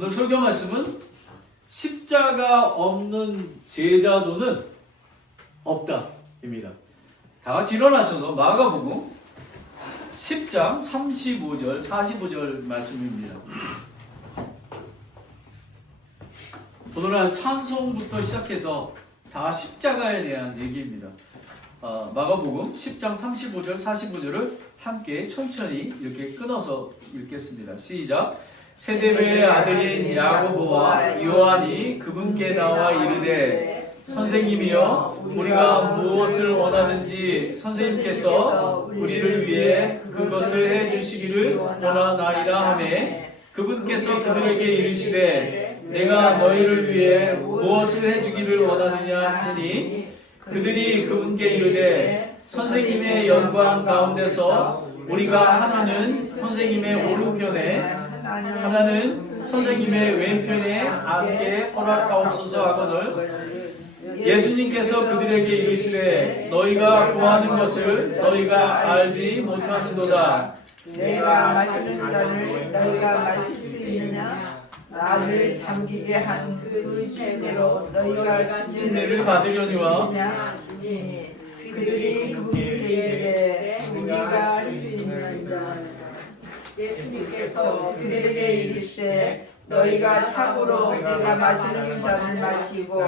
오늘 설교 말씀은 십자가 없는 제자도는 없다입니다. 다 같이 일어나셔서 마가복음 10장 35절 45절 말씀입니다. 오늘은 찬송부터 시작해서 다 십자가에 대한 얘기입니다. 마가복음 10장 35절 45절을 함께 천천히 이렇게 끊어서 읽겠습니다. 시작. 세데베의 아들인 야고보와 요한이 그분께 나와 이르되 선생님이여 우리가 무엇을 원하든지 선생님께서 우리를 위해 그것을 해주시기를 원하나이다 하매 그분께서 그들에게 이르시되 내가 너희를 위해 무엇을 해주기를 원하느냐 하시니 그들이 그분께 이르되 선생님의 영광 가운데서 우리가 하나는 선생님의 오른편에 하나는 선생님의 왼편에 앉게 허락하옵소서 하거늘 예수님께서 그들에게 이르시되 너희가 구하는 것을 너희가 알지 못하는도다. 내가 마시는 잔을 너희가 마실 수 있느냐? 나를 잠기게 한 그 침례로 너희가 침례를 받으려니와 그들이 그분께 이르되 우리가 할 수 있느냐? 예수님께서 그들에게 이르시되 너희가 참으로 내가 마시는 잔을 마시고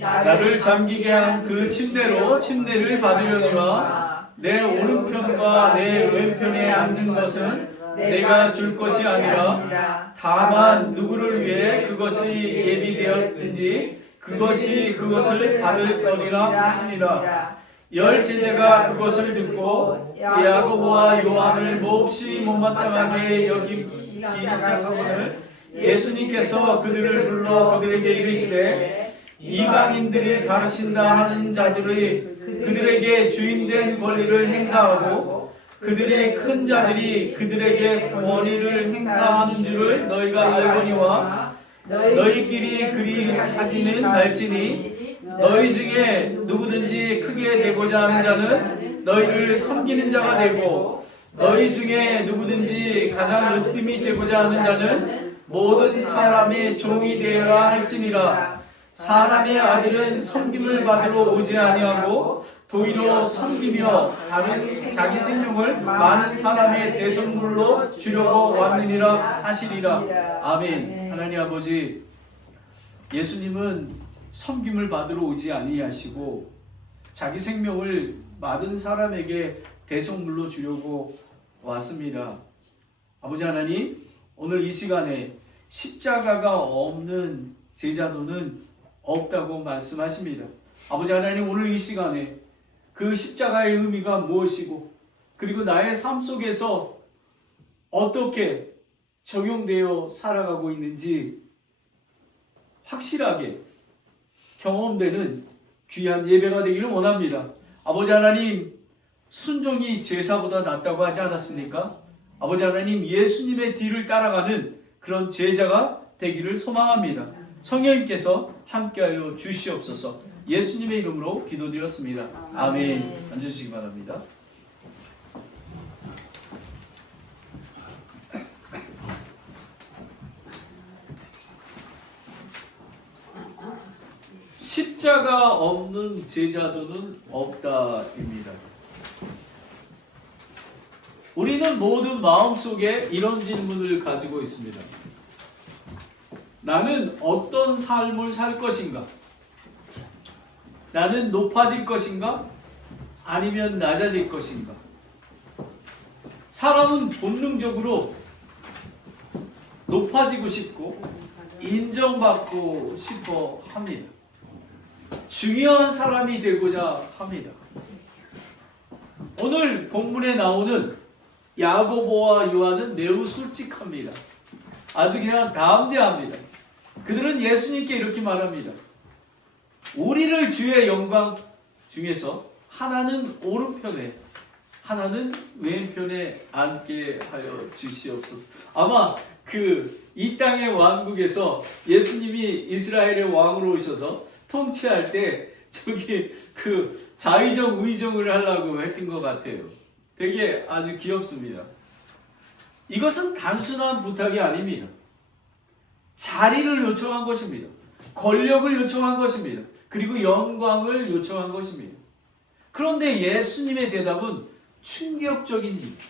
나를 잠기게 한 그 침례로 침례를 받으려니와 내 오른편과 내 왼편에 앉는 것은 내가 줄 것이 아니라 다만 누구를 위해 그것이 예비되었든지 그것을 받을 거니라 하시니라. 열 제자가 그것을 듣고 야고보와 요한을 몹시 못마땅하게 여기기 시작하거늘 예수님께서 그들을 불러 그들에게 이르시되 이방인들이 가르친다 하는 자들의 그들에게 주인된 권리를 행사하고 그들의 큰 자들이 그들에게 권위를 행사하는 줄을 너희가 알거니와 너희끼리 그리 하지는 말지니 너희 중에 누구든지 크게 되고자 하는 자는 너희를 섬기는 자가 되고 너희 중에 누구든지 가장 으뜸이 되고자 하는 자는 모든 사람의 종이 되어야 할지니라. 사람의 아들은 섬김을 받으러 오지 아니하고 도리어 섬기며 다른 자기 생명을 많은 사람의 대속물로 주려고 왔느니라 하시리라. 아멘. 하나님 아버지, 예수님은 섬김을 받으러 오지 아니하시고 자기 생명을 많은 사람에게 대속물로 주려고 왔습니다. 아버지 하나님, 오늘 이 시간에 십자가가 없는 제자도는 없다고 말씀하십니다. 아버지 하나님, 오늘 이 시간에 그 십자가의 의미가 무엇이고 그리고 나의 삶 속에서 어떻게 적용되어 살아가고 있는지 확실하게 경험되는 귀한 예배가 되기를 원합니다. 아버지 하나님, 순종이 제사보다 낫다고 하지 않았습니까? 아버지 하나님, 예수님의 뒤를 따라가는 그런 제자가 되기를 소망합니다. 성령님께서 함께하여 주시옵소서. 예수님의 이름으로 기도드렸습니다. 아멘. 앉으시기 바랍니다. 십자가 없는 제자도는 없다입니다. 우리는 모두 마음속에 이런 질문을 가지고 있습니다. 나는 어떤 삶을 살 것인가? 나는 높아질 것인가? 아니면 낮아질 것인가? 사람은 본능적으로 높아지고 싶고 인정받고 싶어 합니다. 중요한 사람이 되고자 합니다. 오늘 본문에 나오는 야고보와 요한은 매우 솔직합니다. 아주 그냥 담대합니다. 그들은 예수님께 이렇게 말합니다. 우리를 주의 영광 중에서 하나는 오른편에 하나는 왼편에 앉게 하여 주시옵소서. 아마 이 땅의 왕국에서 예수님이 이스라엘의 왕으로 오셔서 통치할 때 자의적 의정을 하려고 했던 것 같아요. 되게 아주 귀엽습니다. 이것은 단순한 부탁이 아닙니다. 자리를 요청한 것입니다. 권력을 요청한 것입니다. 그리고 영광을 요청한 것입니다. 그런데 예수님의 대답은 충격적입니다.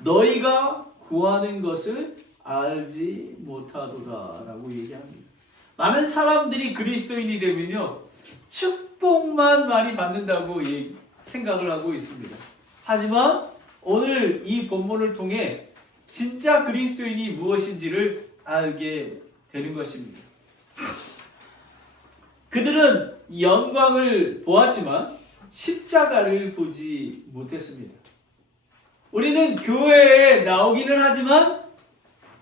너희가 구하는 것을 알지 못하도다 라고 얘기합니다. 많은 사람들이 그리스도인이 되면요, 축복만 많이 받는다고 생각을 하고 있습니다. 하지만 오늘 이 본문을 통해 진짜 그리스도인이 무엇인지를 알게 되는 것입니다. 그들은 영광을 보았지만 십자가를 보지 못했습니다. 우리는 교회에 나오기는 하지만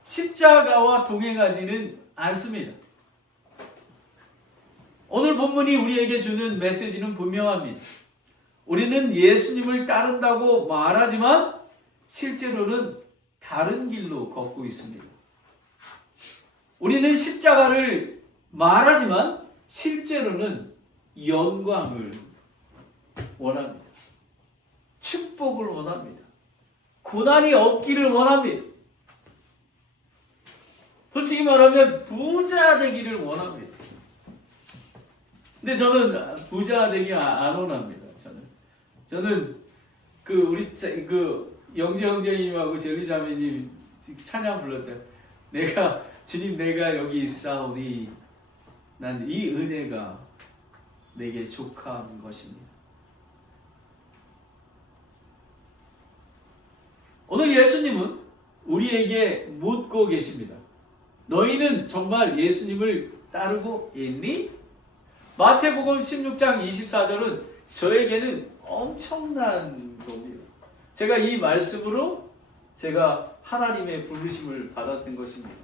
십자가와 동행하지는 않습니다. 오늘 본문이 우리에게 주는 메시지는 분명합니다. 우리는 예수님을 따른다고 말하지만 실제로는 다른 길로 걷고 있습니다. 우리는 십자가를 말하지만 실제로는 영광을 원합니다. 축복을 원합니다. 고난이 없기를 원합니다. 솔직히 말하면 부자 되기를 원합니다. 근데 저는 부자 되기 안 원합니다. 저는 우리 영재 형제님하고 젤리 자매님 찬양 불렀다. 주님 내가 여기 있사오니 난 이 은혜가 내게 족한 것입니다. 오늘 예수님은 우리에게 묻고 계십니다. 너희는 정말 예수님을 따르고 있니? 마태복음 16장 24절은 저에게는 엄청난 겁니다. 제가 이 말씀으로 제가 하나님의 부르심을 받았던 것입니다.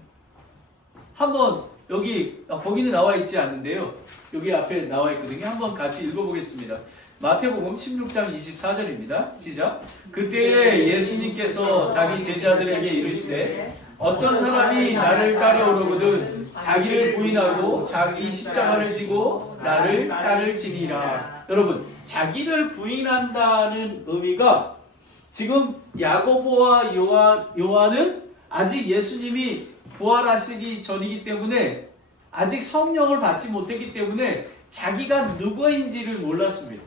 한번 거기는 나와 있지 않는데요. 여기 앞에 나와 있거든요. 한번 같이 읽어보겠습니다. 마태복음 16장 24절입니다. 시작. 그때에 예수님께서 자기 제자들에게 이르시되 어떤 사람이 나를 따라오려거든 자기를 부인하고 자기 십자가를 지고 나를 따를지니라. 여러분, 자기를 부인한다는 의미가 지금 야고보와 요한은 아직 예수님이 부활하시기 전이기 때문에 아직 성령을 받지 못했기 때문에 자기가 누구인지를 몰랐습니다.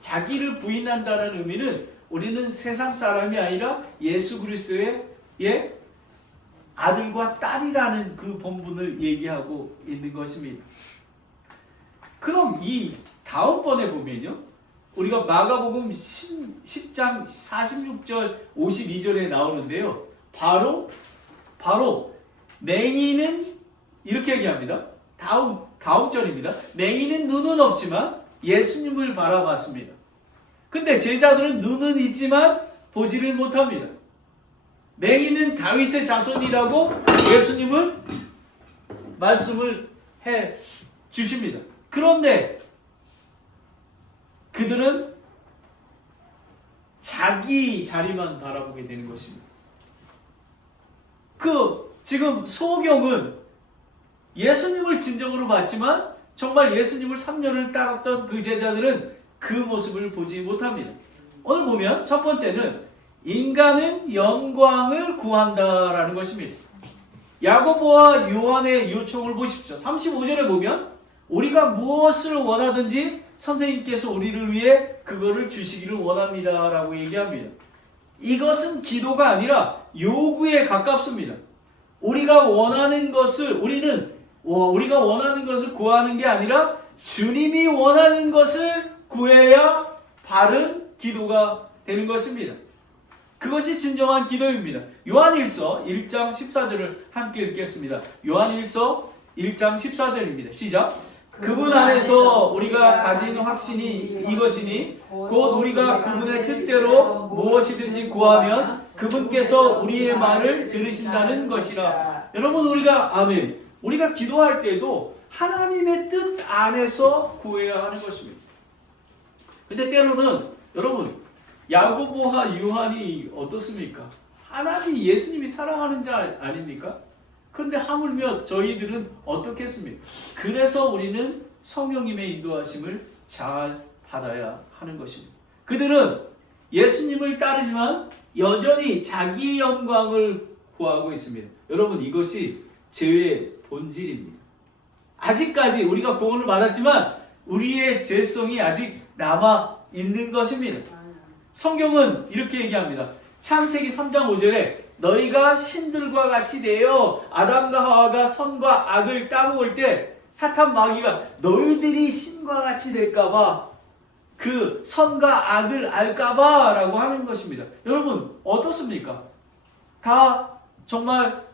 자기를 부인한다는 의미는 우리는 세상 사람이 아니라 예수 그리스도의 아들과 딸이라는 그 본분을 얘기하고 있는 것입니다. 그럼 이 다음번에 보면요, 우리가 마가복음 10장 46절 52절에 나오는데요, 바로 맹인은 이렇게 얘기합니다. 다음 절입니다. 맹인은 눈은 없지만 예수님을 바라봤습니다. 근데 제자들은 눈은 있지만 보지를 못합니다. 맹인은 다윗의 자손이라고 예수님은 말씀을 해 주십니다. 그런데 그들은 자기 자리만 바라보게 되는 것입니다. 지금 소경은 예수님을 진정으로 봤지만 정말 예수님을 3년을 따랐던 그 제자들은 그 모습을 보지 못합니다. 오늘 보면 첫 번째는 인간은 영광을 구한다라는 것입니다. 야고보와 요한의 요청을 보십시오. 35절에 보면 우리가 무엇을 원하든지 선생님께서 우리를 위해 그거를 주시기를 원합니다 라고 얘기합니다. 이것은 기도가 아니라 요구에 가깝습니다. 우리가 원하는 것을 구하는 게 아니라 주님이 원하는 것을 구해야 바른 기도가 되는 것입니다. 그것이 진정한 기도입니다. 요한일서 1장 14절을 함께 읽겠습니다. 요한일서 1장 14절입니다. 시작. 그분 안에서 우리가 가진 확신이 이것이니 곧 우리가 그분의 뜻대로 무엇이든지 구하면 그분께서 우리의 말을 들으신다는 것이라. 여러분, 우리가 기도할 때도 하나님의 뜻 안에서 구해야 하는 것입니다. 근데 때로는 여러분, 야고보와 요한이 어떻습니까? 하나님 예수님이 사랑하는 자 아닙니까? 그런데 하물며 저희들은 어떻겠습니까? 그래서 우리는 성령님의 인도하심을 잘 받아야 하는 것입니다. 그들은 예수님을 따르지만 여전히 자기 영광을 구하고 있습니다. 여러분, 이것이 죄의 본질입니다. 아직까지 우리가 구원을 받았지만 우리의 죄성이 아직 남아 있는 것입니다. 성경은 이렇게 얘기합니다. 창세기 3장 5절에 너희가 신들과 같이 되어 아담과 하와가 선과 악을 따먹을 때 사탄 마귀가 너희들이 신과 같이 될까봐 그 선과 악을 알까봐 라고 하는 것입니다. 여러분 어떻습니까? 다 정말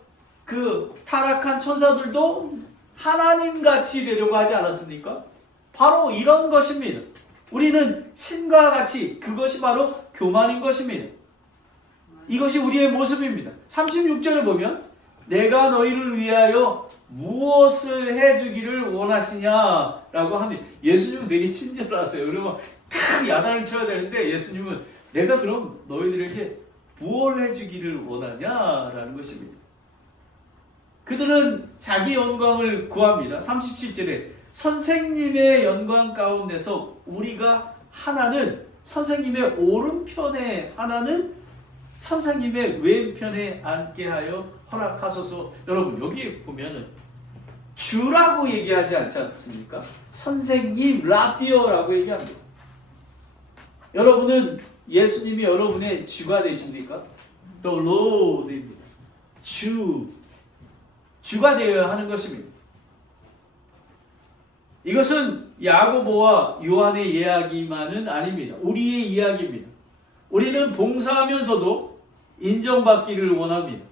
그 타락한 천사들도 하나님같이 되려고 하지 않았습니까? 바로 이런 것입니다. 우리는 신과 같이, 그것이 바로 교만인 것입니다. 이것이 우리의 모습입니다. 36절을 보면 내가 너희를 위하여 무엇을 해주기를 원하시냐라고 합니다. 예수님은 되게 친절하세요. 그러면 큰 야단을 쳐야 되는데 예수님은 내가 그럼 너희들에게 무엇을 해주기를 원하냐라는 것입니다. 그들은 자기 영광을 구합니다. 37절에 선생님의 영광 가운데서 우리가 하나는 선생님의 오른편에 하나는 선생님의 왼편에 앉게 하여 허락하소서. 여러분 여기 보면은 주라고 얘기하지 않지 않습니까? 선생님 라비어라고 얘기합니다. 여러분은 예수님이 여러분의 주가 되십니까? The Lord입니다. 주가 되어야 하는 것입니다. 이것은 야고보와 요한의 이야기만은 아닙니다. 우리의 이야기입니다. 우리는 봉사하면서도 인정받기를 원합니다.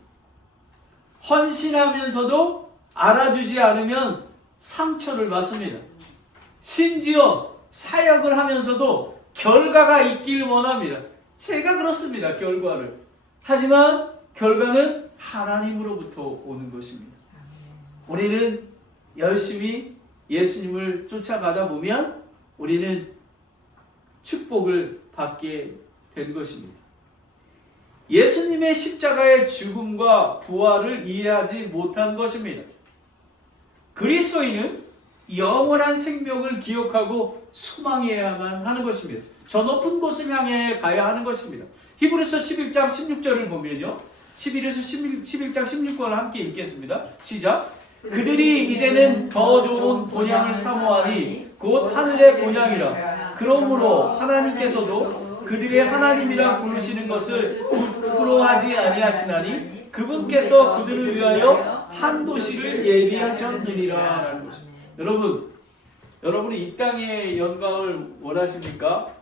헌신하면서도 알아주지 않으면 상처를 받습니다. 심지어 사역을 하면서도 결과가 있길 원합니다. 제가 그렇습니다. 결과를. 하지만 결과는 하나님으로부터 오는 것입니다. 우리는 열심히 예수님을 쫓아가다 보면 우리는 축복을 받게 된 것입니다. 예수님의 십자가의 죽음과 부활을 이해하지 못한 것입니다. 그리스도인은 영원한 생명을 기억하고 소망해야만 하는 것입니다. 저 높은 곳을 향해 가야 하는 것입니다. 히브리서 11장 16절을 보면요. 11장 16절을 함께 읽겠습니다. 시작. 그들이 이제는 더 좋은 본향을 사모하니 곧 하늘의 본향이라. 그러므로 하나님께서도 그들의 하나님이라 부르시는 것을 부끄러워하지 아니하시나니 그분께서 그들을 위하여 한 도시를 예비하셨느니라. 라는 것입니다. 여러분이 이 땅의 영광을 원하십니까?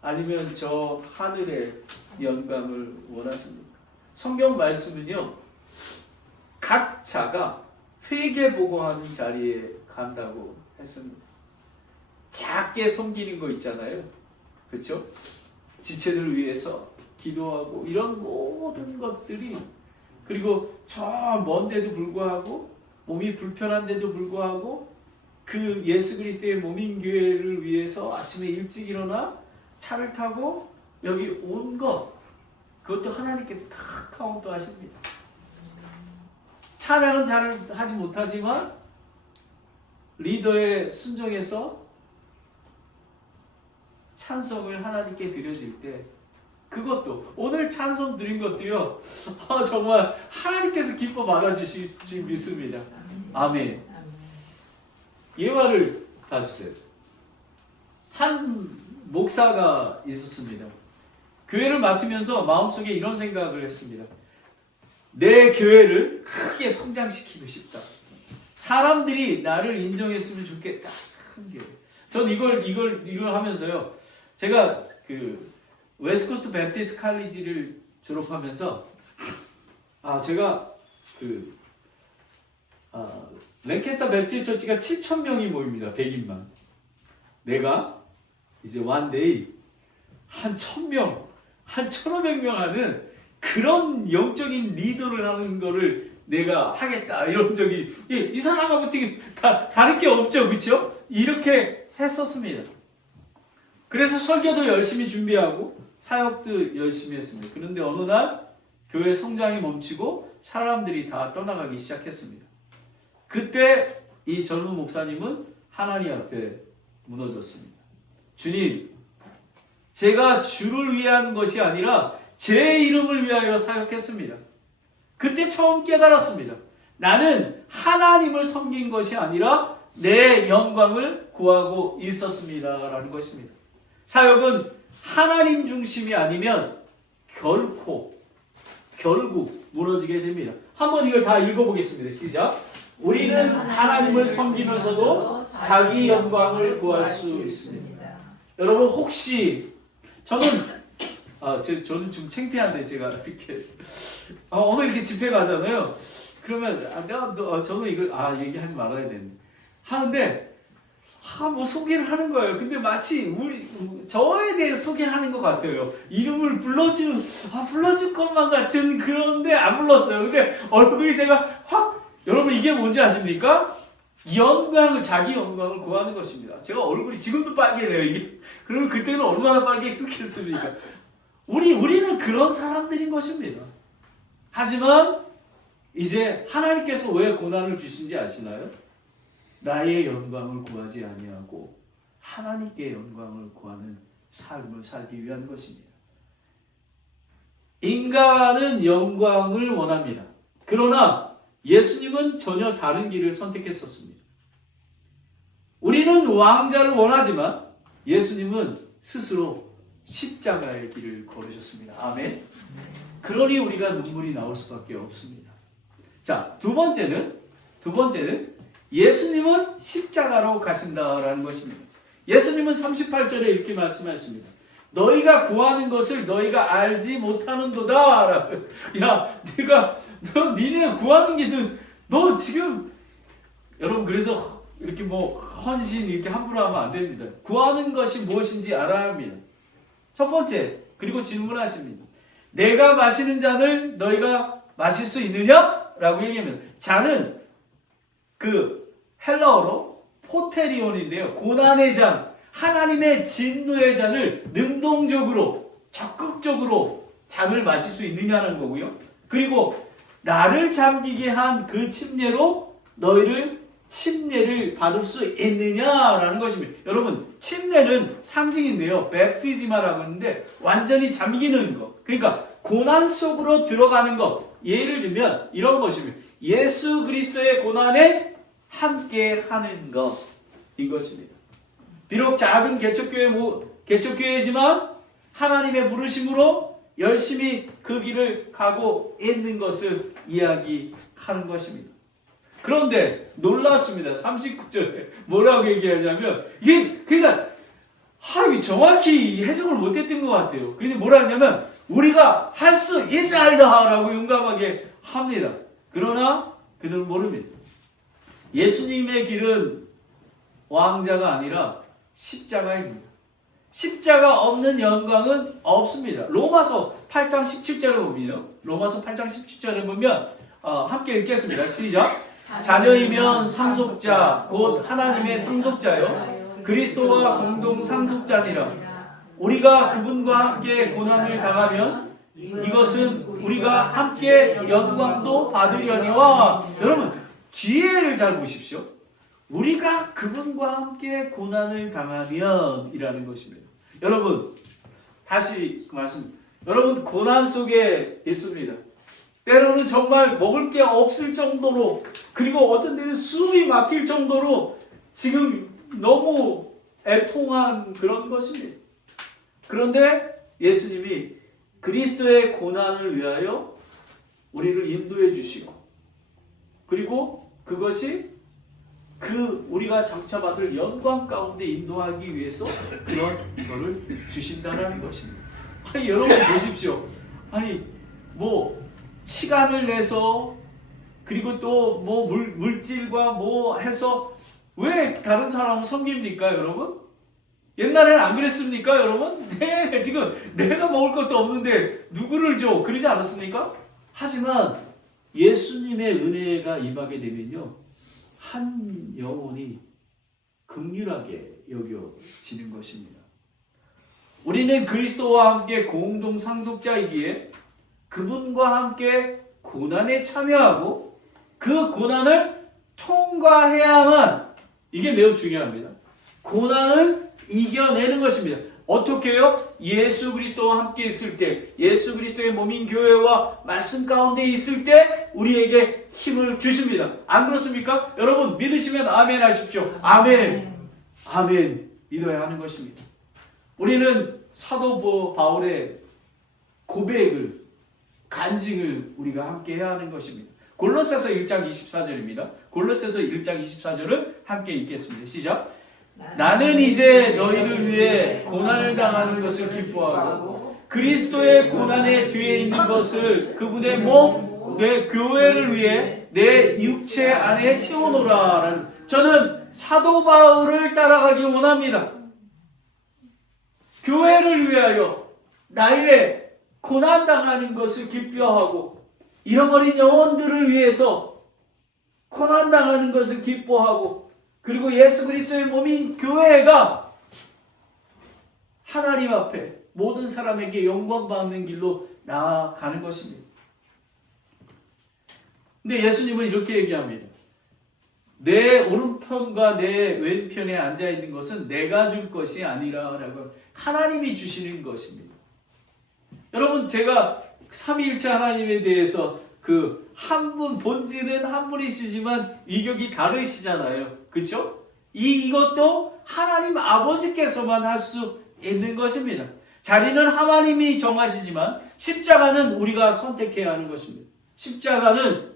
아니면 저 하늘의 영광을 원하십니까? 성경 말씀은요, 각자가 회개 보고하는 자리에 간다고 했습니다. 작게 섬기는 거 있잖아요. 그렇죠? 지체들을 위해서 기도하고 이런 모든 것들이, 그리고 저 먼데도 불구하고 몸이 불편한데도 불구하고 그 예수 그리스도의 몸인 교회를 위해서 아침에 일찍 일어나 차를 타고 여기 온 것, 그것도 하나님께서 다 카운트 하십니다. 찬양은 잘 하지 못하지만 리더의 순종에서 찬송을 하나님께 드려질 때, 그것도 오늘 찬송 드린 것도요, 정말 하나님께서 기뻐 받아주실 줄 믿습니다. 아멘. 예화를 봐주세요. 한 목사가 있었습니다. 교회를 맡으면서 마음속에 이런 생각을 했습니다. 내 교회를 크게 성장시키고 싶다. 사람들이 나를 인정했으면 좋겠다. 큰 교회. 전 이걸 하면서요. 제가 그 웨스트코스트 배프티스트 칼리지를 졸업하면서 제가 랭캐스터 배프티스트 처치가 7,000명이 모입니다. 100인만. 내가 이제 one day 한 1,000명, 한 1,500명 하는 그런 영적인 리더를 하는 거를 내가 하겠다. 이런 적이, 이 사람하고 지금 다를 게 없죠. 그렇죠? 이렇게 했었습니다. 그래서 설교도 열심히 준비하고 사역도 열심히 했습니다. 그런데 어느 날 교회 성장이 멈추고 사람들이 다 떠나가기 시작했습니다. 그때 이 젊은 목사님은 하나님 앞에 무너졌습니다. 주님, 제가 주를 위한 것이 아니라 제 이름을 위하여 사역했습니다. 그때 처음 깨달았습니다. 나는 하나님을 섬긴 것이 아니라 내 영광을 구하고 있었습니다. 라는 것입니다. 사역은 하나님 중심이 아니면 결국 무너지게 됩니다. 한번 이걸 다 읽어보겠습니다. 시작. 우리는 하나님을 섬기면서도 자기 영광을 구할 수 있습니다. 여러분 혹시 저는 좀 창피한데 제가 이렇게 오늘 이렇게 집회 가잖아요. 그러면 저는 이걸 얘기하지 말아야 되는데 하는데 뭐 소개를 하는 거예요. 근데 마치 저에 대해 소개하는 것 같아요. 이름을 불러줄 것만 같은 그런데 안 불렀어요. 근데 얼굴이 제가 여러분 이게 뭔지 아십니까? 자기 영광을 구하는 것입니다. 제가 얼굴이 지금도 빨개요. 이게. 그러면 그때는 얼마나 빨개졌겠습니까? 우리는 그런 사람들인 것입니다. 하지만 이제 하나님께서 왜 고난을 주신지 아시나요? 나의 영광을 구하지 아니하고 하나님께 영광을 구하는 삶을 살기 위한 것입니다. 인간은 영광을 원합니다. 그러나 예수님은 전혀 다른 길을 선택했었습니다. 우리는 왕자를 원하지만 예수님은 스스로 십자가의 길을 걸으셨습니다. 아멘. 그러니 우리가 눈물이 나올 수밖에 없습니다. 자, 두 번째는 예수님은 십자가로 가신다라는 것입니다. 예수님은 38절에 이렇게 말씀하십니다. 너희가 구하는 것을 너희가 알지 못하는도다. 니네 구하는 게 너 지금 여러분 그래서 이렇게 헌신 이렇게 함부로 하면 안 됩니다. 구하는 것이 무엇인지 알아야 합니다. 첫 번째, 그리고 질문하십니다. 내가 마시는 잔을 너희가 마실 수 있느냐? 라고 얘기하면 잔은 헬라어로 포테리온인데요. 고난의 잔, 하나님의 진노의 잔을 능동적으로 적극적으로 잔을 마실 수 있느냐는 거고요. 그리고 나를 잠기게 한 그 침례로 너희를 침례를 받을 수 있느냐라는 것입니다. 여러분 침례는 상징인데요. 벨티지마라고 하는데 완전히 잠기는 것. 그러니까 고난 속으로 들어가는 것. 예를 들면 이런 것입니다. 예수 그리스도의 고난에 함께 하는 것. 이것입니다. 비록 작은 개척교회지만 하나님의 부르심으로 열심히 그 길을 가고 있는 것을 이야기하는 것입니다. 그런데 놀랍습니다. 39절에 뭐라고 얘기하냐면 이게 그냥 정확히 해석을 못했던 것 같아요. 근데 뭐라 하냐면 우리가 할 수 있나이다 라고 용감하게 합니다. 그러나 그들은 모릅니다. 예수님의 길은 왕자가 아니라 십자가입니다. 십자가 없는 영광은 없습니다. 로마서 8장 17절에 보면 함께 읽겠습니다. 시작. 자녀이면 상속자 곧 하나님의 상속자요 그리스도와 공동 상속자니라. 우리가 그분과 함께 고난을 당하면 이것은 우리가 함께 영광도 받으려니와. 여러분 뒤에를 잘 보십시오. 우리가 그분과 함께 고난을 당하면 이라는 것입니다. 여러분 다시 여러분 고난 속에 있습니다. 때로는 정말 먹을 게 없을 정도로, 그리고 어떤 데는 숨이 막힐 정도로 지금 너무 애통한 그런 것입니다. 그런데 예수님이 그리스도의 고난을 위하여 우리를 인도해 주시고, 그리고 그것이 우리가 장차 받을 영광 가운데 인도하기 위해서 그런 거를 주신다는 것입니다. 여러분 보십시오. 시간을 내서, 그리고 또 물질과 해서 왜 다른 사람을 섬깁니까, 여러분? 옛날에는 안 그랬습니까, 여러분? 지금 내가 먹을 것도 없는데 누구를 줘? 그러지 않았습니까? 하지만 예수님의 은혜가 임하게 되면요, 한 영혼이 긍휼하게 여겨지는 것입니다. 우리는 그리스도와 함께 공동 상속자이기에 그분과 함께 고난에 참여하고 그 고난을 통과해야만, 이게 매우 중요합니다. 고난을 이겨내는 것입니다. 어떻게 해요? 예수 그리스도와 함께 있을 때, 예수 그리스도의 몸인 교회와 말씀 가운데 있을 때 우리에게 힘을 주십니다. 안 그렇습니까? 여러분 믿으시면 아멘 하십시오. 아멘. 아멘. 믿어야 하는 것입니다. 우리는 사도 바울의 고백을, 간증을 우리가 함께 해야 하는 것입니다. 골로새서 1장 24절입니다. 골로새서 1장 24절을 함께 읽겠습니다. 시작. 나는 이제 너희를 위해 고난을 당하는 것을 기뻐하고 그리스도의 고난의 뒤에 있는 것을 그분의 몸, 내 교회를 위해 내 육체 안에 채워놓으라. 저는 사도 바울을 따라가길 원합니다. 교회를 위하여 나의 고난당하는 것을 기뻐하고 잃어버린 영혼들을 위해서 고난당하는 것을 기뻐하고 그리고 예수 그리스도의 몸인 교회가 하나님 앞에 모든 사람에게 영광받는 길로 나아가는 것입니다. 근데 예수님은 이렇게 얘기합니다. 내 오른편과 내 왼편에 앉아있는 것은 내가 줄 것이 아니라 라고 하나님이 주시는 것입니다. 여러분 제가 삼위일체 하나님에 대해서 그 한 분, 본질은 한 분이시지만 위격이 다르시잖아요. 그렇죠? 이것도 하나님 아버지께서만 할 수 있는 것입니다. 자리는 하나님이 정하시지만 십자가는 우리가 선택해야 하는 것입니다. 십자가는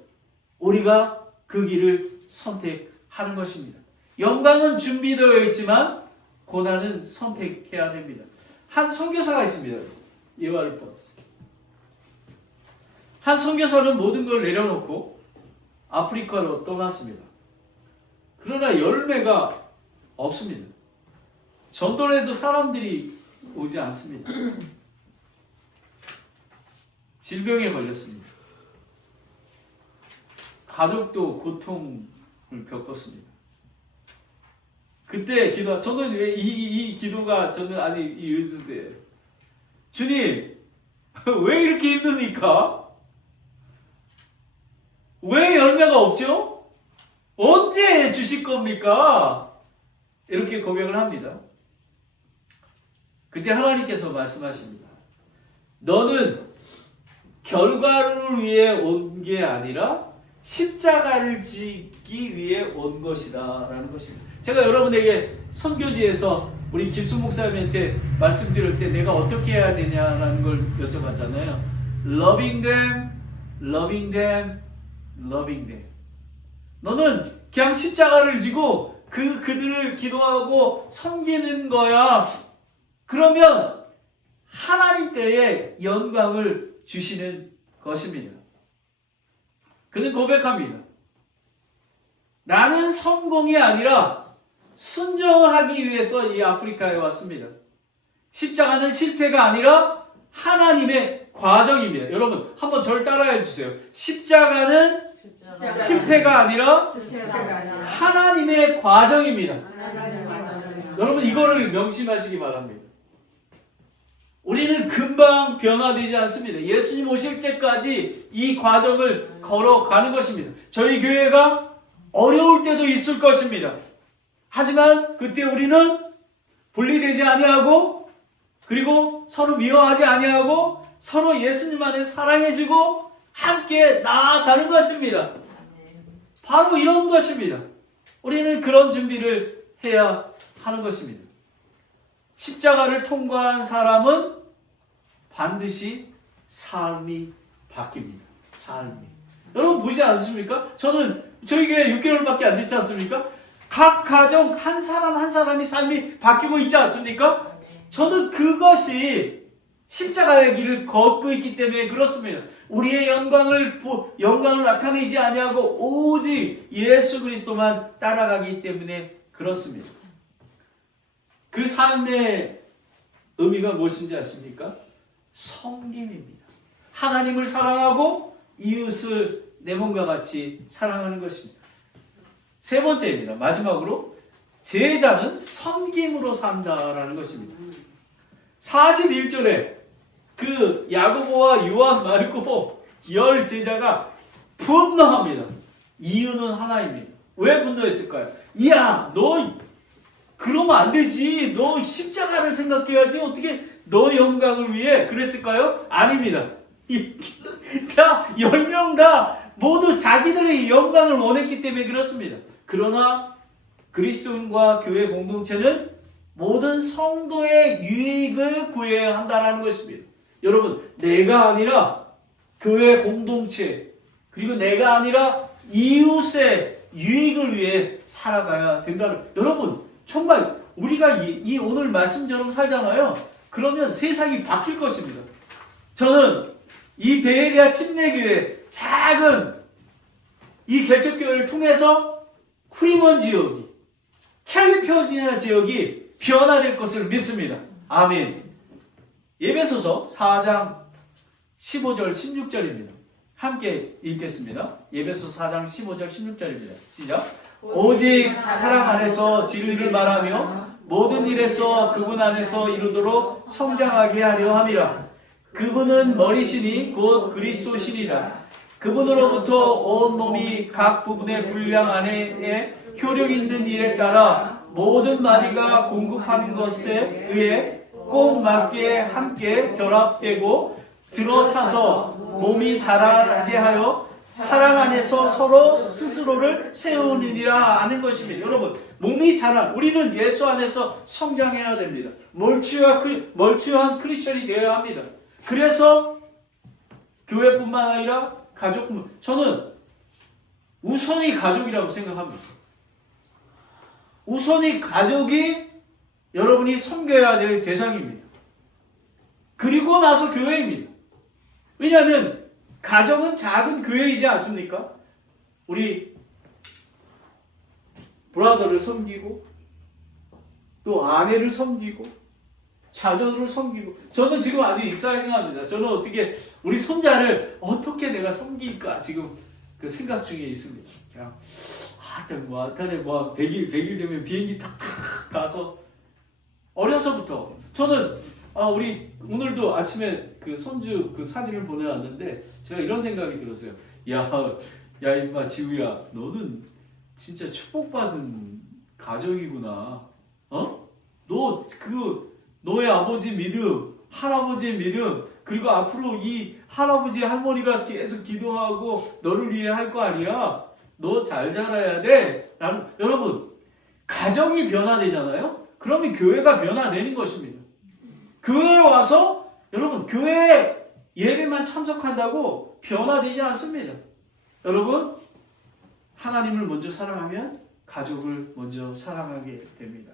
우리가 그 길을 선택하는 것입니다. 영광은 준비되어 있지만 고난은 선택해야 됩니다. 한 선교사가 있습니다. 예화를 한 선교사는 모든 걸 내려놓고 아프리카로 떠났습니다. 그러나 열매가 없습니다. 전도를 해도 사람들이 오지 않습니다. 질병에 걸렸습니다. 가족도 고통을 겪었습니다. 그때 저는 이 기도가 저는 아직 유즈돼요. 주님, 왜 이렇게 힘드니까? 왜 열매가 없죠? 언제 주실 겁니까? 이렇게 고백을 합니다. 그때 하나님께서 말씀하십니다. 너는 결과를 위해 온 게 아니라 십자가를 지기 위해 온 것이다 라는 것입니다. 제가 여러분에게 선교지에서 우리 김순 목사님한테 말씀드릴 때 내가 어떻게 해야 되냐라는 걸 여쭤봤잖아요. Loving them, loving them, loving them. 너는 그냥 십자가를 지고 그들을 기도하고 섬기는 거야. 그러면 하나님 때에 영광을 주시는 것입니다. 그는 고백합니다. 나는 성공이 아니라 순종하기 위해서 이 아프리카에 왔습니다. 십자가는 실패가 아니라 하나님의 과정입니다. 여러분 한번 저를 따라해 주세요. 십자가는 실패가 아니라 하나님의 과정입니다. 여러분 이거를 명심하시기 바랍니다. 우리는 금방 변화되지 않습니다. 예수님 오실 때까지 이 과정을 걸어가는 것입니다. 저희 교회가 어려울 때도 있을 것입니다. 하지만 그때 우리는 분리되지 아니하고 그리고 서로 미워하지 아니하고 서로 예수님 안에 사랑해주고 함께 나아가는 것입니다. 바로 이런 것입니다. 우리는 그런 준비를 해야 하는 것입니다. 십자가를 통과한 사람은 반드시 삶이 바뀝니다. 삶이. 여러분 보이지 않습니까? 저는 저희 교회 6개월밖에 안 됐지 않습니까? 각 가정 한 사람 한 사람이 삶이 바뀌고 있지 않습니까? 저는 그것이 십자가의 길을 걷고 있기 때문에 그렇습니다. 우리의 영광을 나타내지 아니하고 오직 예수 그리스도만 따라가기 때문에 그렇습니다. 그 삶의 의미가 무엇인지 아십니까? 섬김입니다. 하나님을 사랑하고 이웃을 내 몸과 같이 사랑하는 것입니다. 세 번째입니다. 마지막으로 제자는 섬김으로 산다라는 것입니다. 41절에 그 야고보와 요한 말고 10 제자가 분노합니다. 이유는 하나입니다. 왜 분노했을까요? 이야, 너 그러면 안 되지. 너 십자가를 생각해야지. 어떻게 너 영광을 위해 그랬을까요? 아닙니다. 다 10명 다 모두 자기들의 영광을 원했기 때문에 그렇습니다. 그러나 그리스도인과 교회 공동체는 모든 성도의 유익을 구해야 한다는 것입니다. 여러분, 내가 아니라 교회 공동체, 그리고 내가 아니라 이웃의 유익을 위해 살아가야 된다는. 여러분, 정말 우리가 이 오늘 말씀처럼 살잖아요. 그러면 세상이 바뀔 것입니다. 저는 이 베에리아 침례교회 작은 이 개척교회를 통해서 프리먼 지역이, 캘리포니아 지역이 변화될 것을 믿습니다. 아멘. 예배소서 4장 15절 16절입니다. 함께 읽겠습니다. 예배소서 4장 15절 16절입니다. 시작. 오직 사랑 안에서 진리를 말하며 모든 일에서 그분 안에서 이루도록 성장하게 하려 함이라. 그분은 머리시니 곧 그리스도시니라. 그분으로부터 온 몸이 각 부분의 분량 안에 효력 있는 일에 따라 모든 마디가 공급하는 것에 의해 꼭 맞게 함께 결합되고 들어차서 몸이 자라게 하여 사랑 안에서 서로 스스로를 세우느니라 하는 것입니다. 여러분, 몸이 자란, 우리는 예수 안에서 성장해야 됩니다. 멀추한 크리스천이 되어야 합니다. 그래서 교회뿐만 아니라 가족뿐만, 저는 우선이 가족이라고 생각합니다. 우선이 가족이 여러분이 섬겨야 될 대상입니다. 그리고 나서 교회입니다. 왜냐하면 가정은 작은 교회이지 않습니까? 우리 브라더를 섬기고 또 아내를 섬기고 자녀들을 섬기고, 저는 지금 아주 익사이팅합니다. 저는 어떻게 우리 손자를 어떻게 내가 섬길까 지금 그 생각 중에 있습니다. 그냥 한달에 100일 되면 비행기 탁탁 가서, 어려서부터 저는 우리 오늘도 아침에 그 손주 그 사진을 보내왔는데 제가 이런 생각이 들었어요. 야 임마 지우야, 너는 진짜 축복받은 가정이구나. 너의 아버지 믿음, 할아버지의 믿음, 그리고 앞으로 이 할아버지 할머니가 계속 기도하고 너를 위해 할 거 아니야. 너 잘 자라야 돼. 여러분, 가정이 변화되잖아요. 그러면 교회가 변화되는 것입니다. 교회에 와서 여러분, 교회 예배만 참석한다고 변화되지 않습니다. 여러분, 하나님을 먼저 사랑하면 가족을 먼저 사랑하게 됩니다.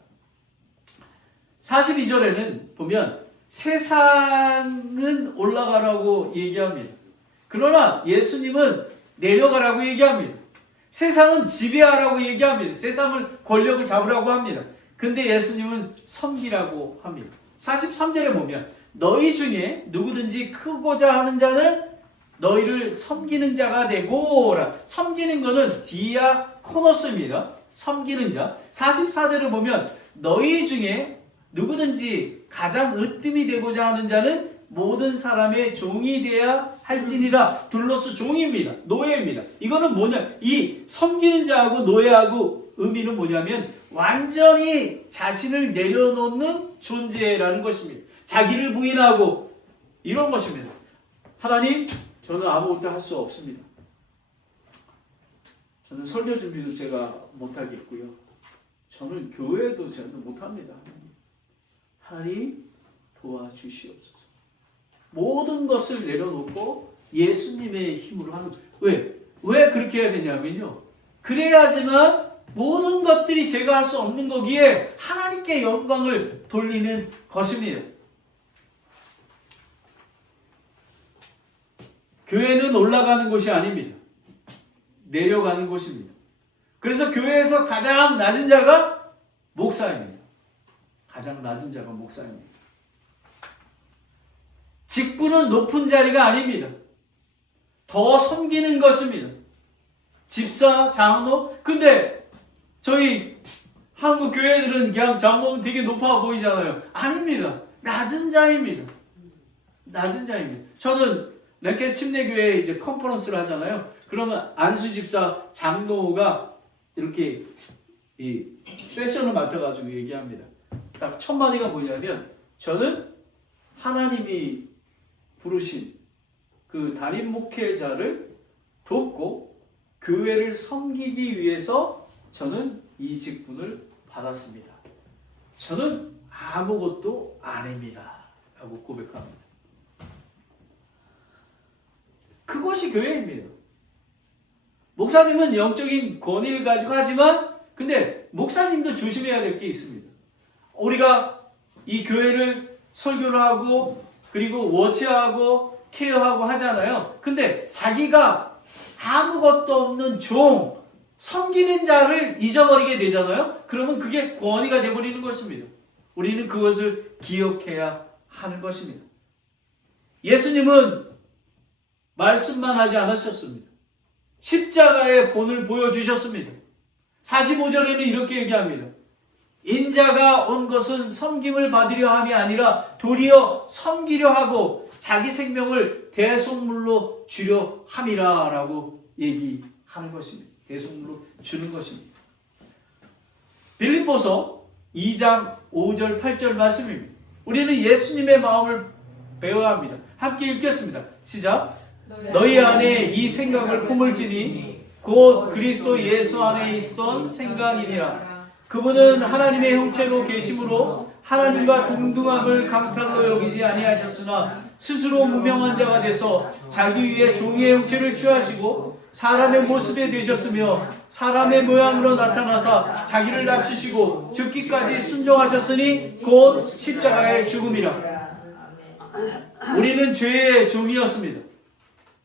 42절에는 보면 세상은 올라가라고 얘기합니다. 그러나 예수님은 내려가라고 얘기합니다. 세상은 지배하라고 얘기합니다. 세상을 권력을 잡으라고 합니다. 근데 예수님은 섬기라고 합니다. 43절에 보면 너희 중에 누구든지 크고자 하는 자는 너희를 섬기는 자가 되고, 섬기는 것은 디아코노스입니다. 섬기는 자. 44절에 보면 너희 중에 누구든지 가장 으뜸이 되고자 하는 자는 모든 사람의 종이 되어야 할지니라. 둘로스 종입니다. 노예입니다. 이거는 뭐냐? 이 섬기는 자하고 노예하고 의미는 뭐냐면 완전히 자신을 내려놓는 존재라는 것입니다. 자기를 부인하고 이런 것입니다. 하나님, 저는 아무것도 할 수 없습니다. 저는 설교 준비도 제가 못하겠고요. 저는 교회도 저는 못합니다. 하나님 도와주시옵소서. 모든 것을 내려놓고 예수님의 힘으로 하는. 왜 그렇게 해야 되냐면요, 그래야지만 모든 것들이 제가 할 수 없는 거기에 하나님께 영광을 돌리는 것입니다. 교회는 올라가는 곳이 아닙니다. 내려가는 곳입니다. 그래서 교회에서 가장 낮은 자가 목사입니다. 가장 낮은 자가 목사입니다. 직분은 높은 자리가 아닙니다. 더 섬기는 것입니다. 집사, 장로. 근데 저희 한국 교회들은 그냥 장로는 되게 높아 보이잖아요. 아닙니다. 낮은 자입니다. 낮은 자입니다. 저는 랭캐스 침례교회에 이제 컨퍼런스를 하잖아요. 그러면 안수 집사, 장로가 이렇게 이 세션을 맡아가지고 얘기합니다. 딱 첫 마디가 뭐냐면 저는 하나님이 부르신 그 담임 목회자를 돕고 교회를 섬기기 위해서 저는 이 직분을 받았습니다. 저는 아무것도 아닙니다. 라고 고백합니다. 그것이 교회입니다. 목사님은 영적인 권위를 가지고 하지만 근데 목사님도 조심해야 될 게 있습니다. 우리가 이 교회를 설교를 하고 그리고 워치하고 케어하고 하잖아요. 근데 자기가 아무것도 없는 종, 섬기는 자를 잊어버리게 되잖아요. 그러면 그게 권위가 되어버리는 것입니다. 우리는 그것을 기억해야 하는 것입니다. 예수님은 말씀만 하지 않으셨습니다. 십자가의 본을 보여주셨습니다. 45절에는 이렇게 얘기합니다. 인자가 온 것은 섬김을 받으려 함이 아니라 도리어 섬기려 하고 자기 생명을 대속물로 주려 함이라 라고 얘기하는 것입니다. 대속물로 주는 것입니다. 빌립보서 2장 5절 8절 말씀입니다. 우리는 예수님의 마음을 배워야 합니다. 함께 읽겠습니다. 시작. 너희 안에 이 생각을 품을지니 곧 그리스도 예수 안에 있었던 생각이니라. 그분은 하나님의 형체로 계심으로 하나님과 동등함을 강탈로 여기지 아니하셨으나 스스로 무명한 자가 돼서 자기 위에 종의 형체를 취하시고 사람의 모습에 되셨으며 사람의 모양으로 나타나사 자기를 낮추시고 죽기까지 순종하셨으니 곧 십자가의 죽음이라. 우리는 죄의 종이었습니다.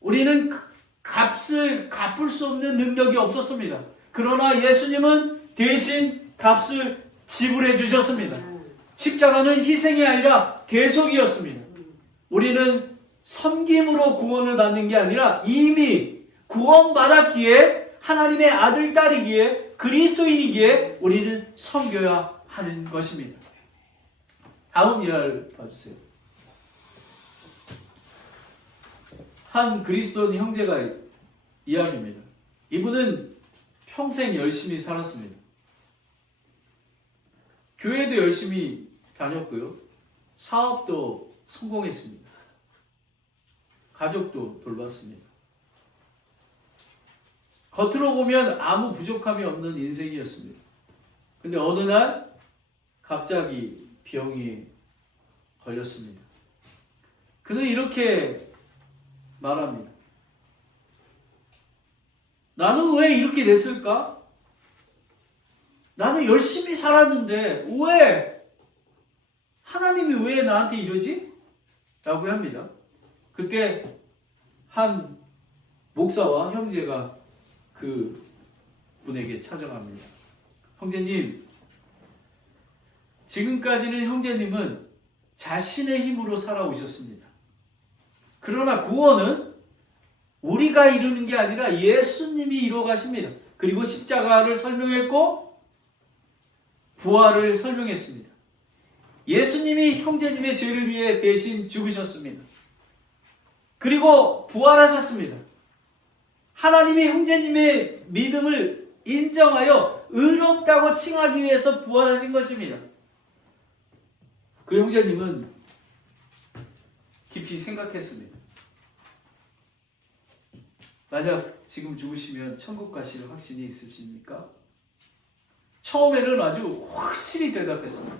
우리는 값을 갚을 수 없는 능력이 없었습니다. 그러나 예수님은 대신 값을 지불해 주셨습니다. 십자가는 희생이 아니라 대속이었습니다. 우리는 섬김으로 구원을 받는 게 아니라 이미 구원받았기에 하나님의 아들, 딸이기에 그리스도인이기에 우리는 섬겨야 하는 것입니다. 다음 열 봐주세요. 한 그리스도인 형제가 이야기입니다. 이분은 평생 열심히 살았습니다. 교회도 열심히 다녔고요. 사업도 성공했습니다. 가족도 돌봤습니다. 겉으로 보면 아무 부족함이 없는 인생이었습니다. 근데 어느 날 갑자기 병이 걸렸습니다. 그는 이렇게 말합니다. 나는 왜 이렇게 됐을까? 나는 열심히 살았는데 왜 하나님이 왜 나한테 이러지? 라고 합니다. 그때 한 목사와 형제가 그 분에게 찾아갑니다. 형제님, 지금까지는 형제님은 자신의 힘으로 살아오셨습니다. 그러나 구원은 우리가 이루는 게 아니라 예수님이 이루어 가십니다. 그리고 십자가를 설명했고 부활을 설명했습니다. 예수님이 형제님의 죄를 위해 대신 죽으셨습니다. 그리고 부활하셨습니다. 하나님이 형제님의 믿음을 인정하여 의롭다고 칭하기 위해서 부활하신 것입니다. 그 형제님은 깊이 생각했습니다. 만약 지금 죽으시면 천국 가실 확신이 있으십니까? 처음에는 아주 확실히 대답했습니다.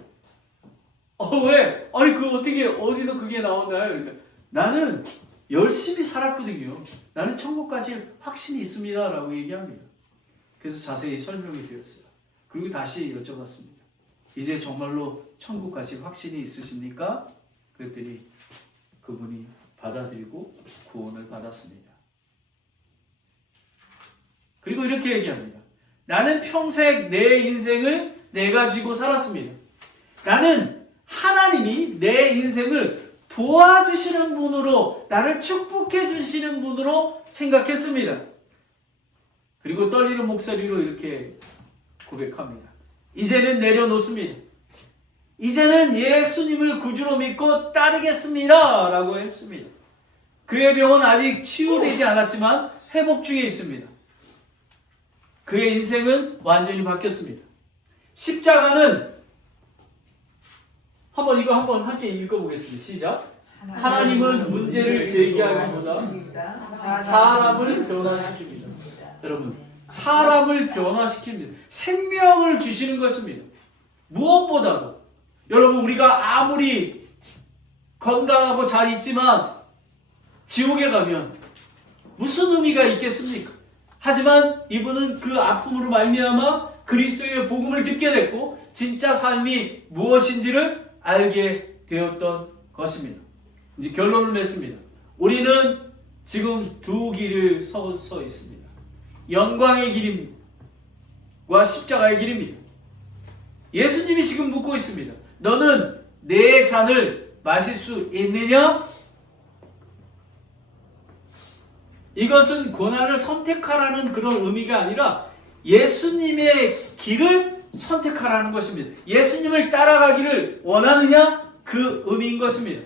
왜? 아니 그 어떻게 어디서 그게 나오나요? 그러니까 나는 열심히 살았거든요. 나는 천국 가실 확신이 있습니다. 라고 얘기합니다. 그래서 자세히 설명이 되었어요. 그리고 다시 여쭤봤습니다. 이제 정말로 천국 가실 확신이 있으십니까? 그랬더니 그분이 받아들이고 구원을 받았습니다. 그리고 이렇게 얘기합니다. 나는 평생 내 인생을 내가 쥐고 살았습니다. 나는 하나님이 내 인생을 도와주시는 분으로, 나를 축복해 주시는 분으로 생각했습니다. 그리고 떨리는 목소리로 이렇게 고백합니다. 이제는 내려놓습니다. 이제는 예수님을 구주로 믿고 따르겠습니다. 라고 했습니다. 그의 병은 아직 치유되지 않았지만 회복 중에 있습니다. 그의 인생은 완전히 바뀌었습니다. 십자가는 이거 한번 함께 읽어보겠습니다. 시작. 하나님은 문제를 제기하기보다 사람을 변화시킵니다. 여러분, 사람을 변화시킵니다. 생명을 주시는 것입니다. 무엇보다도 여러분, 우리가 아무리 건강하고 잘 있지만 지옥에 가면 무슨 의미가 있겠습니까? 하지만 이분은 그 아픔으로 말미암아 그리스도의 복음을 듣게 됐고 진짜 삶이 무엇인지를 알게 되었던 것입니다. 이제 결론을 냈습니다. 우리는 지금 두 길을 서 있습니다. 영광의 길과 십자가의 길입니다. 예수님이 지금 묻고 있습니다. 너는 내 잔을 마실 수 있느냐? 이것은 고난을 선택하라는 그런 의미가 아니라 예수님의 길을 선택하라는 것입니다. 예수님을 따라가기를 원하느냐? 그 의미인 것입니다.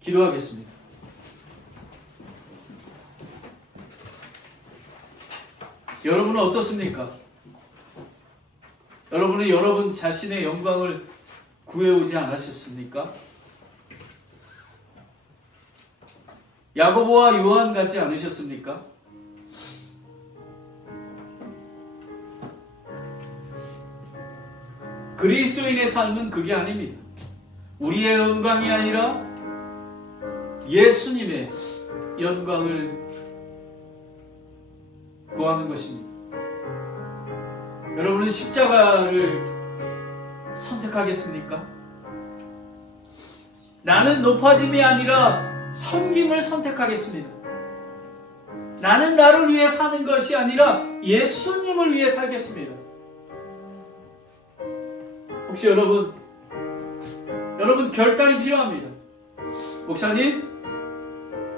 기도하겠습니다. 여러분은 어떻습니까? 여러분은 여러분 자신의 영광을 구해오지 않으셨습니까? 야고보와 요한 같지 않으셨습니까? 그리스도인의 삶은 그게 아닙니다. 우리의 영광이 아니라 예수님의 영광을 구하는 것입니다. 여러분은 십자가를 선택하겠습니까? 나는 높아짐이 아니라 섬김을 선택하겠습니다. 나는 나를 위해 사는 것이 아니라 예수님을 위해 살겠습니다. 혹시 여러분 결단이 필요합니다. 목사님,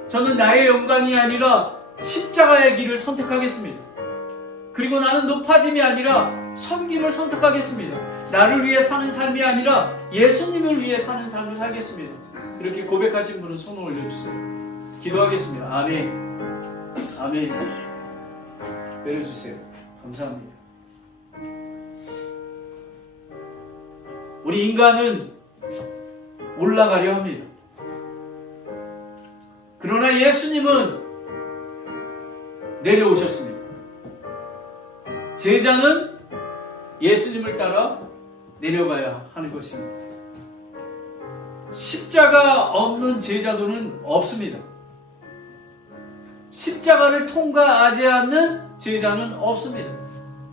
저는 나의 영광이 아니라 십자가의 길을 선택하겠습니다. 그리고 나는 높아짐이 아니라 섬김을 선택하겠습니다. 나를 위해 사는 삶이 아니라 예수님을 위해 사는 삶을 살겠습니다. 이렇게 고백하신 분은 손을 올려주세요. 기도하겠습니다. 아멘. 아멘. 내려주세요. 감사합니다. 우리 인간은 올라가려 합니다. 그러나 예수님은 내려오셨습니다. 제자는 예수님을 따라 내려가야 하는 것입니다. 십자가 없는 제자도는 없습니다. 십자가를 통과하지 않는 제자는 없습니다.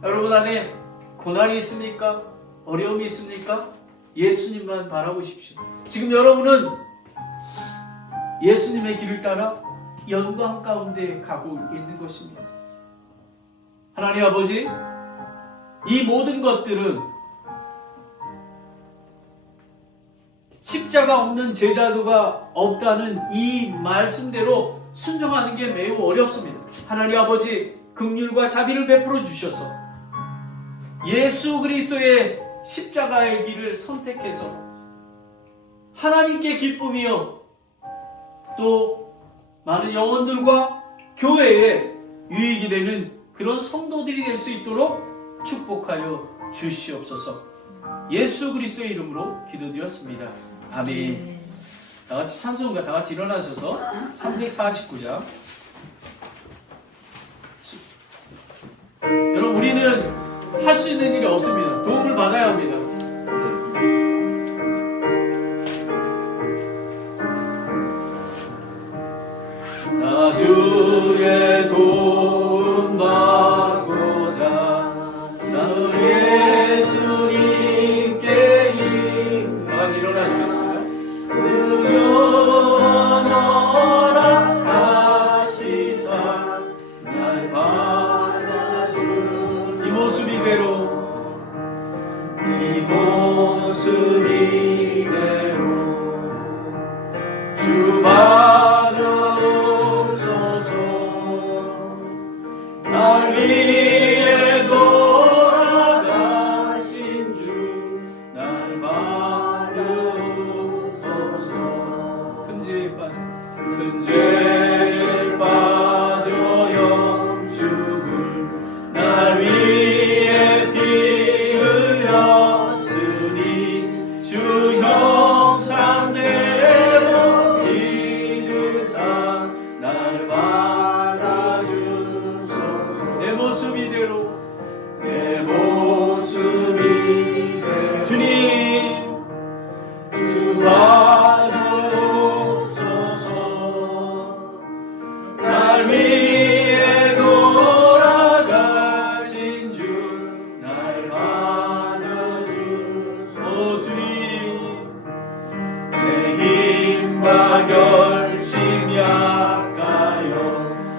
여러분 안에 고난이 있습니까? 어려움이 있습니까? 예수님만 바라보십시오. 지금 여러분은 예수님의 길을 따라 영광 가운데 가고 있는 것입니다. 하나님 아버지, 이 모든 것들은 십자가 없는 제자도가 없다는 이 말씀대로 순종하는 게 매우 어렵습니다. 하나님 아버지, 긍휼과 자비를 베풀어 주셔서 예수 그리스도의 십자가의 길을 선택해서 하나님께 기쁨이요 또 많은 영혼들과 교회에 유익이 되는 그런 성도들이 될 수 있도록 축복하여 주시옵소서. 예수 그리스도의 이름으로 기도드렸습니다. 아멘. 다같이 찬송가 다같이 일어나셔서 349장. 여러분, 우리는 할 수 있는 일이 없습니다. 도움을 받아야 합니다. 나 주의 도움 받고자 나는 예수님께 다같이 일어나시겠습니다. 의원 허락하시사 날 받아주소서. 이 모습 이대로 주 받으소서. 날 위해 돌아가신 주 날 받으소서. 큰 죄에 빠져 영죽을 날 위해 모습 이대로 내 모습 이대로 주님 주 받으옵소서 날 위해 돌아가신 주 날 받아주소 주님 내 힘과 결심 약하여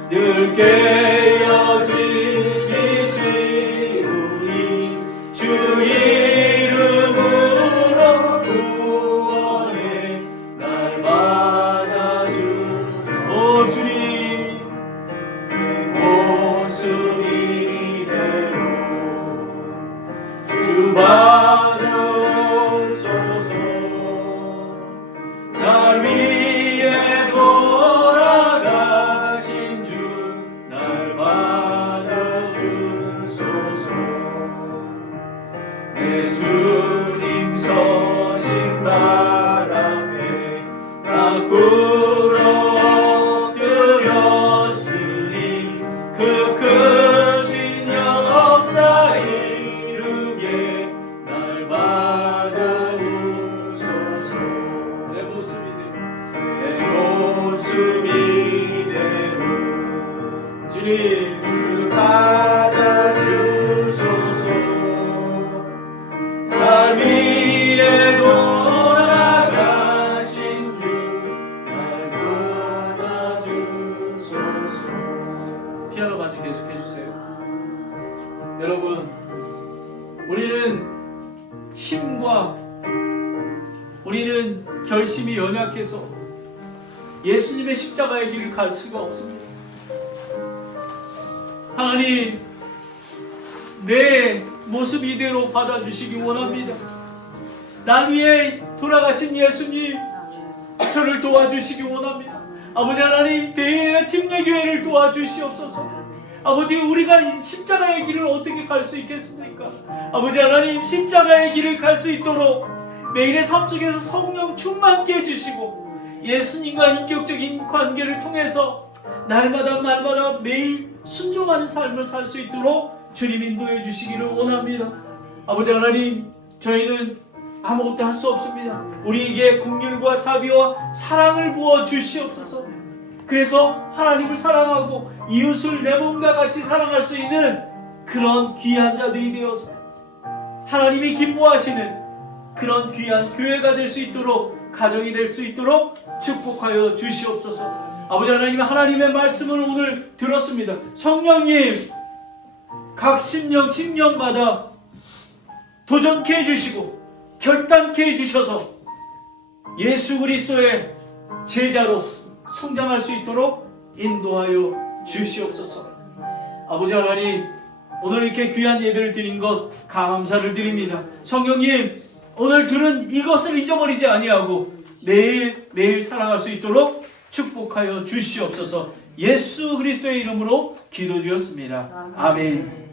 늘 깨어지기 쉬우니 주 이름으로 구원해 날 받아주소 주님 내 모습 이대로 주 받으옵소서 날 위해 돌아가신 주 날 받아주소서 내 주님 서신 발 앞에 나 꿇어드렸으니 그 크신 역사 이루게 날 받아주소서 내 모습 이대로 내 모습 이대로 주님 주 받아주소서 날 위해 돌아가신 주 날 받아주소서 피아노 반주 계속해 주세요. 여러분 우리는 힘과 우리는 결심이 연약해서 예수님의 십자가의 길을 갈 수가 없습니다. 하나님 내 모습 이대로 받아주시기 원합니다. 나 위에 돌아가신 예수님 저를 도와주시기 원합니다. 아버지 하나님 대의 침례교회를 도와주시옵소서. 아버지 우리가 이 십자가의 길을 어떻게 갈 수 있겠습니까? 아버지 하나님 십자가의 길을 갈 수 있도록 매일의 삶 속에서 성령 충만케 해주시고 예수님과 인격적인 관계를 통해서 날마다 매일 순종하는 삶을 살 수 있도록 주님 인도해 주시기를 원합니다. 아버지 하나님 저희는 아무것도 할 수 없습니다. 우리에게 긍휼과 자비와 사랑을 부어 주시옵소서. 그래서 하나님을 사랑하고 이웃을 내 몸과 같이 사랑할 수 있는 그런 귀한 자들이 되어서 하나님이 기뻐하시는 그런 귀한 교회가 될 수 있도록 가정이 될 수 있도록 축복하여 주시옵소서. 아버지 하나님 하나님의 말씀을 오늘 들었습니다. 성령님 각 심령마다 도전케 해주시고 결단케 해주셔서 예수 그리스도의 제자로 성장할 수 있도록 인도하여 주시옵소서. 아버지 하나님 오늘 이렇게 귀한 예배를 드린 것 감사를 드립니다. 성령님 오늘 들은 이것을 잊어버리지 아니하고 매일 살아갈 수 있도록 축복하여 주시옵소서. 예수 그리스도의 이름으로 기도드렸습니다. 아멘.